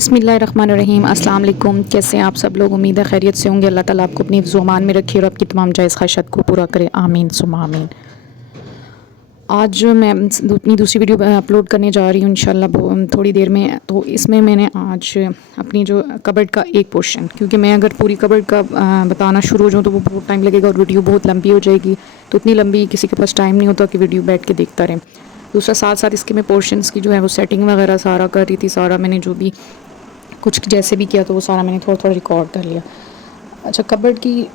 बिस्मिल्लाहिर्रहमानिर्रहीम अस्सलाम वालेकुम। कैसे हैं आप सब लोग? उम्मीद है खैरियत से होंगे। अल्लाह ताला आपको अपनी हिफ्ज़-ओ-अमान में रखे और आपकी तमाम जायज़ ख्वाहिशात को पूरा करे, आमीन सुम्मा आमीन। आज मैं अपनी दूसरी वीडियो अपलोड करने जा रही हूँ इंशाल्लाह थोड़ी देर में। तो इसमें मैंने आज अपनी जो कबर्ड का एक पोर्शन, क्योंकि मैं अगर पूरी कबर्ड का बताना शुरू हो जाऊँ तो वो बहुत टाइम लगेगा और वीडियो बहुत लंबी हो जाएगी। तो इतनी लंबी किसी के पास टाइम नहीं होता कि वीडियो बैठ के देखता रहे। दूसरा साथ साथ इसके मैं पोर्शंस की जो है वो सेटिंग वगैरह सारा कर रही थी। सारा मैंने जो भी कुछ जैसे भी किया तो वो सारा मैंने थोड़ा थोड़ा रिकॉर्ड कर लिया। अच्छा, कबर्ड की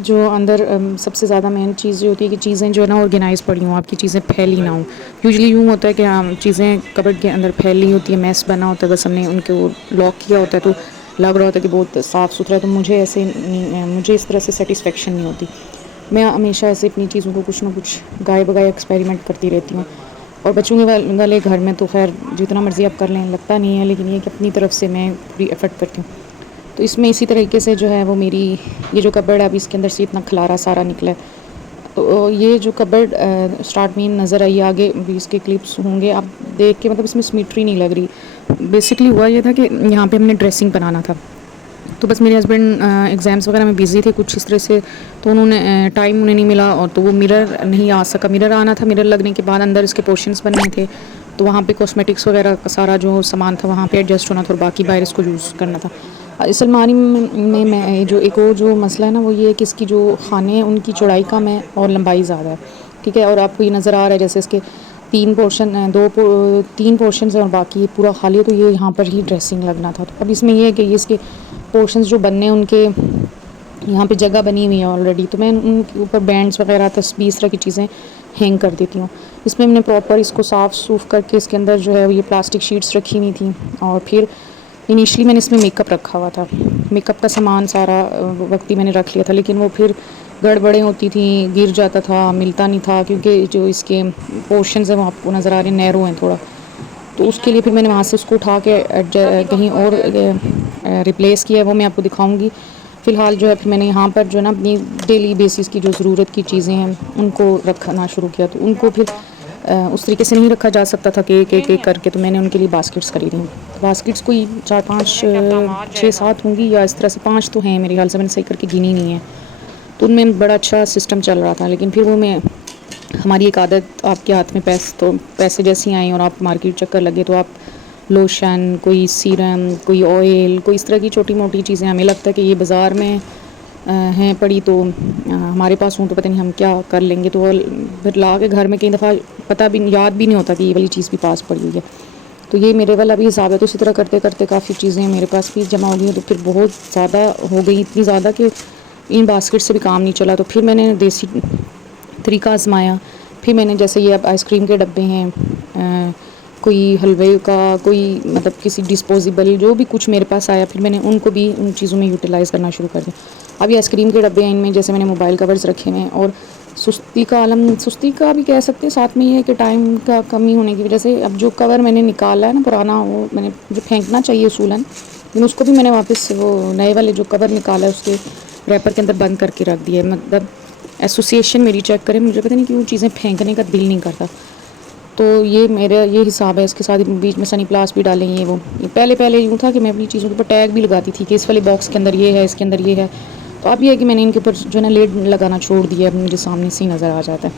जो अंदर सबसे ज़्यादा मेन चीज़ ये होती है कि चीज़ें जो है ना ऑर्गेनाइज़ पड़ी हों, आपकी चीज़ें फैली ना हों। यूजुअली यूँ होता है कि चीज़ें कबर्ड के अंदर फैली होती है, मैस बना होता है, बस हमने उनको लॉक किया होता है तो लग रहा होता है कि बहुत साफ़ सुथरा है। तो मुझे ऐसे मुझे इस तरह से सेटिस्फेक्शन नहीं होती। मैं हमेशा ऐसे अपनी चीज़ों को कुछ ना कुछ गाए बगाए एक्सपेरिमेंट करती रहती हूँ। और बच्चों के वाले घर में तो खैर जितना मर्ज़ी आप कर लें लगता नहीं है, लेकिन ये कि अपनी तरफ से मैं पूरी एफ़र्ट करती हूँ। तो इसमें इसी तरीके से जो है वो मेरी ये जो कबर्ड है अभी इसके अंदर से इतना खलारा सारा निकला है। तो ये जो कबर्ड स्टार्ट में नज़र आई, आगे भी इसके क्लिप्स होंगे, आप देख के मतलब इसमें सिमेट्री नहीं लग रही। बेसिकली हुआ ये था कि यहाँ पे हमने ड्रेसिंग बनाना था। तो बस मेरे हस्बैंड एग्ज़ाम्स वगैरह में बिज़ी थे कुछ इस तरह से, तो उन्होंने टाइम उन्हें नहीं मिला और तो वो मिरर नहीं आ सका। मिरर आना था, मिरर लगने के बाद अंदर इसके पोर्शंस बनने थे, तो वहाँ पे कॉस्मेटिक्स वगैरह का सारा जो सामान था वहाँ पे एडजस्ट होना था और बाकी बाहर इसको यूज़ करना था। इस अलमारी में मैं जो एक और जो मसला है ना वो ये है कि इसकी जो खाने हैं उनकी चौड़ाई कम है और लंबाई ज़्यादा है, ठीक है। और आपको ये नज़र आ रहा है जैसे इसके तीन पोर्शन हैं और बाकी पूरा खाली है, तो ये यहाँ पर ही ड्रेसिंग लगना था। तो अब इसमें ये है कि इसके पोर्शंस जो बनने हैं उनके यहाँ पे जगह बनी हुई है ऑलरेडी, तो मैं उनके ऊपर बैंड्स वगैरह तस्बीह इस तरह की चीज़ें हैंग कर देती हूँ। इसमें मैंने प्रॉपर इसको साफ़ सूफ करके इसके अंदर जो है ये प्लास्टिक शीट्स रखी हुई थी और फिर इनिशियली मैंने इसमें मेकअप रखा हुआ था। मेकअप का सामान सारा वक्त ही मैंने रख लिया था, लेकिन वो फिर गड़बड़ें होती थी, गिर जाता था, मिलता नहीं था, क्योंकि जो इसके पोर्शंस हैं वो आपको नज़र आ रहे हैं नैरो हैं थोड़ा। तो उसके लिए फिर मैंने वहाँ से उसको उठा के कहीं और रिप्लेस किया है, वो मैं आपको दिखाऊंगी। फ़िलहाल जो है फिर मैंने यहाँ पर जो है ना अपनी डेली बेसिस की जो ज़रूरत की चीज़ें हैं उनको रखना शुरू किया। तो उनको फिर उस तरीके से नहीं रखा जा सकता था कि एक करके, तो मैंने उनके लिए बास्केट्स खरीदी हैं। बास्केट्स कोई 4 5 6 7 होंगी या इस तरह से, 5 तो हैं मेरे ख्याल से, मैंने सही करके गिनी नहीं है। तो उनमें बड़ा अच्छा सिस्टम चल रहा था, लेकिन फिर वो मैं हमारी एक आदत, आपके हाथ में पैसे जैसी आई और आप मार्केट चक्कर लगे तो आप लोशन, कोई सीरम, कोई ऑयल, कोई इस तरह की छोटी मोटी चीज़ें, हमें लगता है कि ये बाज़ार में हैं पड़ी तो हमारे पास हूँ तो पता नहीं हम क्या कर लेंगे, तो फिर ला के घर में कई दफ़ा पता भी याद भी नहीं होता कि ये वाली चीज़ भी पास पड़ी हुई है। तो ये मेरे वाला भी हिसाब है। तो इसी तरह करते करते काफ़ी चीज़ें मेरे पास भी जमा हो गई, तो फिर बहुत ज़्यादा हो गई, इतनी ज़्यादा कि इन बास्केट से भी काम नहीं चला। तो फिर मैंने देसी तरीका आजमाया। फिर मैंने जैसे ये अब आइसक्रीम के डब्बे हैं, कोई हलवे का, कोई मतलब किसी डिस्पोजेबल जो भी कुछ मेरे पास आया, फिर मैंने उनको भी उन चीज़ों में यूटिलाइज़ करना शुरू कर दिया। अब ये आइसक्रीम के डब्बे हैं, इनमें जैसे मैंने मोबाइल कवर्स रखे हुए हैं और सुस्ती का आलम, सुस्ती का भी कह सकते हैं, साथ में ये है कि टाइम का कमी होने की वजह से अब जो कवर मैंने निकाला है ना पुराना, वो मैंने जो फेंकना चाहिए उसूलन, लेकिन उसको भी मैंने वापस वो नए वाले जो कवर निकाला है उसके रैपर के अंदर बंद करके रख दिया है। मतलब एसोसिएशन मेरी चेक करें, मुझे पता नहीं क्यों चीज़ें फेंकने का दिल नहीं करता। तो ये मेरा ये हिसाब है। इसके साथ बीच में सनी प्लास भी डालेंगे। ये पहले यूँ था कि मैं अपनी चीज़ों के ऊपर टैग भी लगाती थी कि इस वाले बॉक्स के अंदर ये है, इसके अंदर ये है। तो अब ये है कि मैंने इनके ऊपर जो है ना लेड लगाना छोड़ दिया, मुझे सामने से ही नज़र आ जाता है।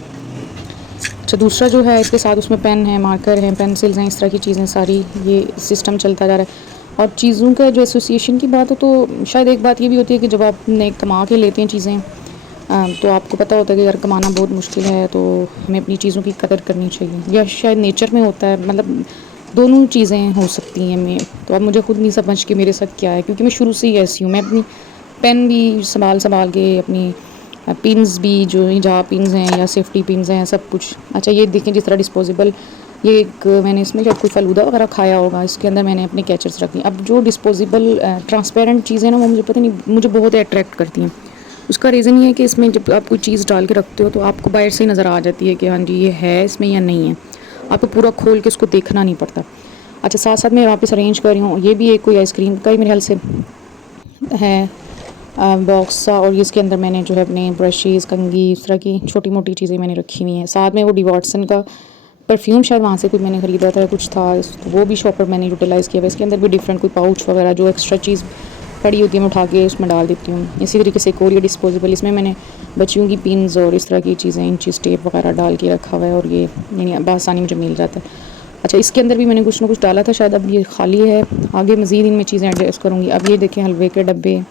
अच्छा, दूसरा जो है इसके साथ उसमें पेन है, मार्कर हैं, पेंसिल्स हैं, इस तरह की चीज़ें सारी, ये सिस्टम चलता जा रहा है। और चीज़ों का जो एसोसिएशन की बात हो तो शायद एक बात ये भी होती है कि जब आप कमा के लेते हैं चीज़ें, तो आपको पता होता है कि यार कमाना बहुत मुश्किल है, तो हमें अपनी चीज़ों की कदर करनी चाहिए, या शायद नेचर में होता है, मतलब दोनों चीज़ें हो सकती हैं। मैं तो अब मुझे खुद नहीं समझ के मेरे साथ क्या है, क्योंकि मैं शुरू से ही ऐसी हूँ। मैं अपनी पेन भी संभाल के, अपनी पिन्स भी, जो जहाँ पिन्स हैं या सेफ्टी पिन्स हैं, सब कुछ। अच्छा, ये देखें जिस तरह डिस्पोजेबल, ये एक मैंने इसमें शायद कोई फ़लूदा वगैरह खाया होगा, इसके अंदर मैंने अपने कैचर्स रख दिए। अब जो डिस्पोजेबल ट्रांसपेरेंट चीज़ें ना वो मुझे पता नहीं, मुझे बहुत अट्रैक्ट करती हैं। उसका रीज़न ये है कि इसमें जब आप कोई चीज़ डाल के रखते हो तो आपको बाहर से ही नज़र आ जाती है कि हाँ जी ये है इसमें या नहीं है, आपको पूरा खोल के उसको देखना नहीं पड़ता। अच्छा, साथ साथ मैं वापस अरेंज कर रही हूँ, ये भी एक कोई आइसक्रीम का ही मेरे ख्याल से है बॉक्स सा, और इसके अंदर मैंने जो है अपने ब्रशेज़, कंघी, इस तरह की छोटी मोटी चीज़ें मैंने रखी हुई हैं। साथ में वो डी वॉटसन का परफ्यूम शायद वहाँ से कोई मैंने ख़रीदा था, कुछ था, तो वो भी शॉप पर मैंने यूटिलाइज़ किया हुआ। इसके अंदर भी डिफरेंट कोई पाउच वगैरह जो एक्स्ट्रा चीज़ पड़ी होती है मैं उठा के उसमें डाल देती हूँ। इसी तरीके से एक और ये डिस्पोजेबल, इसमें मैंने बच्चियों की पिन्स और इस तरह की चीज़ें, इंची टेप वगैरह डाल के रखा हुआ है, और ये यानी बआसानी मुझे मिल जाता है। अच्छा, इसके अंदर भी मैंने कुछ ना कुछ डाला था शायद, अब ये खाली है, आगे मज़ीद इनमें चीज़ें एडजस्ट करूँगी। अब ये देखें हलवे के डब्बे,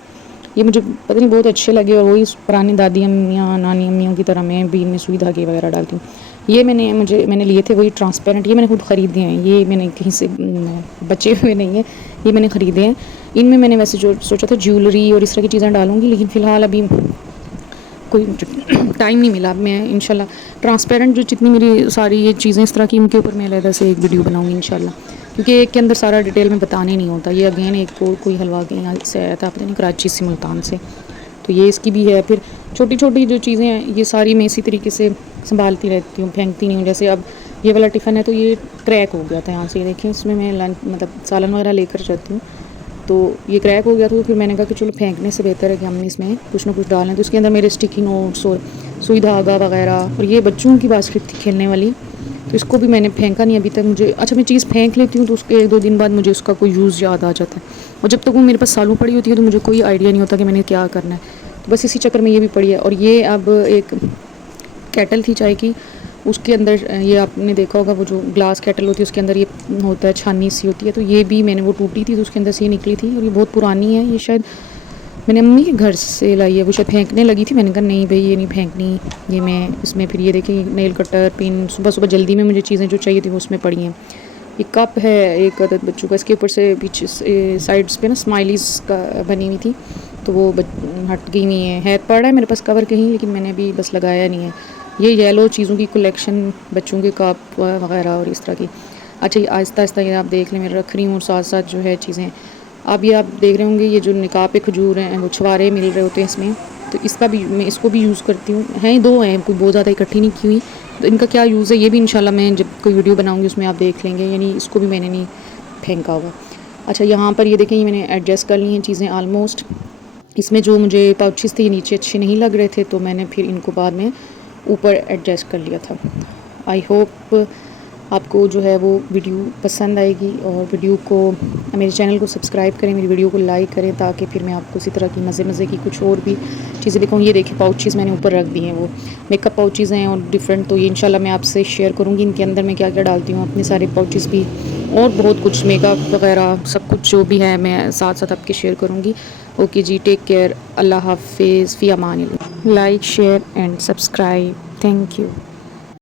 ये मुझे पता नहीं बहुत अच्छे लगे, और वही पुरानी दादी अम्मियाँ नानी अम्मियों की तरह मैं भी इनमें सुई धागे वगैरह डालती हूँ। ये मैंने लिए थे वही ट्रांसपेरेंट, ये मैंने खुद ख़रीदे हैं, ये मैंने कहीं से बचे हुए नहीं हैं, ये मैंने ख़रीदे हैं। इनमें मैंने वैसे जो सोचा था ज्वेलरी और इस तरह की चीज़ें डालूँगी, लेकिन फ़िलहाल अभी कोई टाइम नहीं मिला। मैं इंशाल्लाह ट्रांसपेरेंट जो जितनी मेरी सारी ये चीज़ें इस तरह की, उनके ऊपर मैं अलग से एक वीडियो बनाऊँगी इंशाल्लाह, क्योंकि एक के अंदर सारा डिटेल में बताने नहीं होता। ये अगेन एक और कोई हलवा के यहाँ से आया था, पता नहीं कराची से, मुल्तान से, तो ये इसकी भी है। फिर छोटी छोटी जो चीज़ें हैं ये सारी मैं इसी तरीके से संभालती रहती हूँ, फेंकती नहीं हूँ। जैसे अब ये वाला टिफ़िन है तो ये क्रैक हो गया था यहाँ से, देखें इसमें मैं लंच मतलब सालन वगैरह लेकर जाती हूँ, तो ये क्रैक हो गया था। तो फिर मैंने कहा कि चलो फेंकने से बेहतर है कि हम इसमें कुछ ना कुछ डालें। तो इसके अंदर मेरे स्टिकी नोट्स और सुई धागा वगैरह, और ये बच्चों की बास्केट थी खेलने वाली, तो इसको भी मैंने फेंका नहीं अभी तक। मुझे अच्छा, मैं चीज़ फेंक लेती हूँ तो उसके 1-2 दिन बाद मुझे उसका कोई यूज़ याद आ जाता है, और जब तक वो मेरे पास सालों पड़ी होती है तो मुझे कोई आइडिया नहीं होता कि मैंने क्या करना है। तो बस इसी चक्कर में ये भी पड़ी है। और ये अब एक केटल थी चाय की, उसके अंदर ये आपने देखा होगा वो जो ग्लास केटल होती है उसके अंदर ये होता है, छाननी सी होती है, तो ये भी मैंने वो टूटी थी तो उसके अंदर से ये निकली थी, और ये बहुत पुरानी है। ये शायद मैंने अम्मी के घर से लाई है, वो शायद फेंकने लगी थी, मैंने कहा नहीं भाई ये नहीं फेंकनी, ये मैं इसमें। फिर ये देखिए नेल कटर, पिन, सुबह सुबह जल्दी में मुझे चीज़ें जो चाहिए थी वो उसमें पड़ी हैं। ये कप है एक अदद बच्चों का, इसके ऊपर से पीछे साइड्स पे ना स्माइलीज़ का बनी हुई थी, तो वो हट गई हुई है पड़ा है मेरे पास कवर कहीं, लेकिन मैंने अभी बस लगाया नहीं है। ये येलो चीज़ों की कलेक्शन, बच्चों के कप वगैरह और इस तरह की। अच्छा, ये आहिस्ता आहिस्ता ये आप देख लें मैं रख रही हूँ, और साथ साथ जो है चीज़ें अब ये आप देख रहे होंगे, ये जो निकाह पे खजूर हैं वो छुआरे मिल रहे होते हैं इसमें, तो इसका भी मैं इसको भी यूज़ करती हूँ। हैं 2 हैं, कोई बहुत ज़्यादा इकट्ठी नहीं की हुई, तो इनका क्या यूज़ है ये भी इंशाल्लाह मैं जब कोई वीडियो बनाऊँगी उसमें आप देख लेंगे, यानी इसको भी मैंने नहीं फेंका होगा। अच्छा, यहाँ पर ये देखें, ये मैंने एडजस्ट कर ली हैं चीज़ें आलमोस्ट। इसमें जो मुझे पाउचेस थे ये नीचे अच्छे नहीं लग रहे थे, तो मैंने फिर इनको बाद में ऊपर एडजस्ट कर लिया था। आई होप आपको जो है वो वीडियो पसंद आएगी, और वीडियो को मेरे चैनल को सब्सक्राइब करें, मेरी वीडियो को लाइक करें, ताकि फिर मैं आपको इसी तरह की मज़े की कुछ और भी चीज़ें दिखाऊँ। ये देखिए पाउचेस मैंने ऊपर रख दी हैं, वो मेकअप पाउचेस हैं और डिफरेंट, तो ये इंशाल्लाह मैं आपसे शेयर करूँगी इनके अंदर मैं क्या क्या डालती हूँ, अपने सारे पाउचेस भी और बहुत कुछ मेकअप वगैरह सब कुछ जो भी है मैं साथ साथ आपके शेयर करूँगी। ओके जी, टेक केयर, अल्लाह हाफिज़, फ़ी अमान अल्लाह। Like, share and subscribe, thank you.